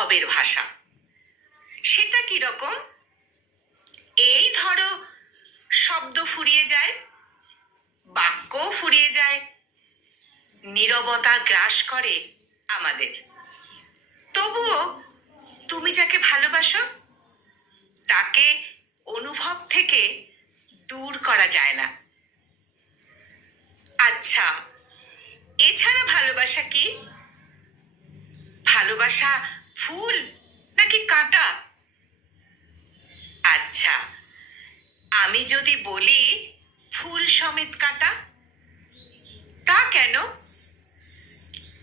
অনুভবের ভাষা। সেটা কি রকম? এই ধরো, শব্দ ফুরিয়ে যায়, বাক্যও ফুরিয়ে যায়, নীরবতা গ্রাস করে আমাদের। তবুও তুমি যাকে ভালোবাসো তাকে অনুভব থেকে দূর করা যায় না। আচ্ছা, এছাড়া ভালোবাসা কি? ভালোবাসা ফুল নাকি কাঁটা? আচ্ছা, আমি যদি বলি ফুল সমেত কাঁটা, তা কেন?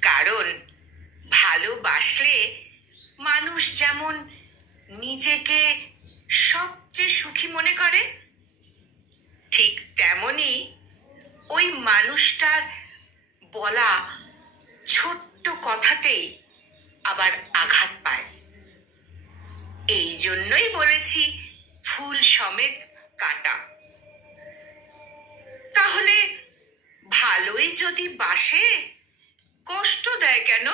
কারণ ভালোবাসলে মানুষ যেমন নিজেকে সবচেয়ে সুখী মনে করে, ঠিক তেমনি ওই মানুষটার বলা ছোট্ট কথাতেই আবার আঘাত পায়। এই জন্যই বলেছি ফুল সমেত কাঁটা। তাহলে ভালোই যদি বাসে, কষ্ট দেয় কেন?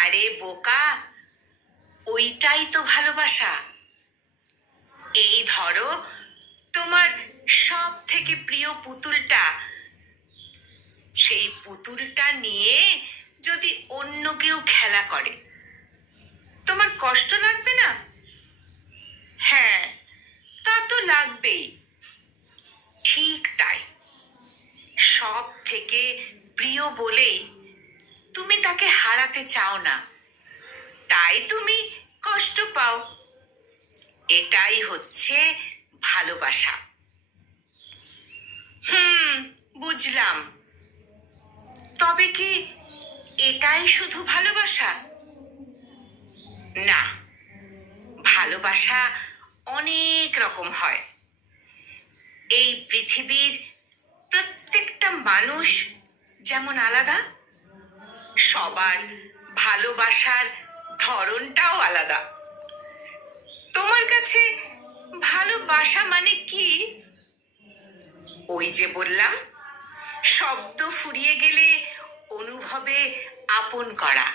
আরে বোকা, ওইটাই তো ভালোবাসা। এই ধরো, তোমার সব থেকে প্রিয় পুতুলটা, সেই পুতুলটা নিয়ে যদি অন্য কেউ খেলা করে, তোমার কষ্ট লাগবে না? হ্যাঁ, তা তো লাগবেই। ঠিক তাই, সব থেকে প্রিয় বলেই তুমি তাকে হারাতে চাও না, তাই তুমি কষ্ট পাও। এটাই হচ্ছে ভালোবাসা। বুঝলাম। তবে কি এটাই শুধু ভালোবাসা? না, ভালোবাসা অনেক রকম হয়। এই পৃথিবীর প্রত্যেকটা মানুষ যেমন আলাদা, সবার ভালোবাসার ধরনটাও আলাদা। তোমার কাছে ভালোবাসা মানে কি? ওই যে বললাম, শব্দ ফুরিয়ে গেলে অনুভবে আপন করা।